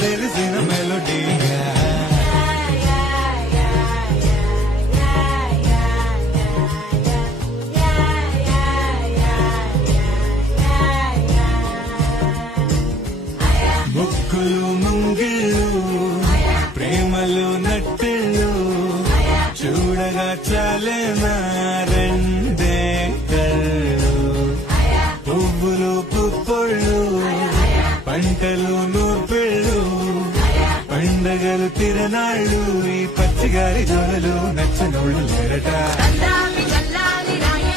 తెలిసిన మెలోడీగా ముక్కులు ముంగిళ్ళు ప్రేమలు నట్టిళ్ళు చూడగా చాలేనా రెండే కళ్ళు పువ్వులు పుప్పొళ్ళు పంటలు నూర్పిళ్ళు పండగలు తిరనాళ్ళు ఈ పచ్చిగారి జోడలు నచ్చనోళ్ళు లేరట. చల్లాలి చల్లాలి రాయ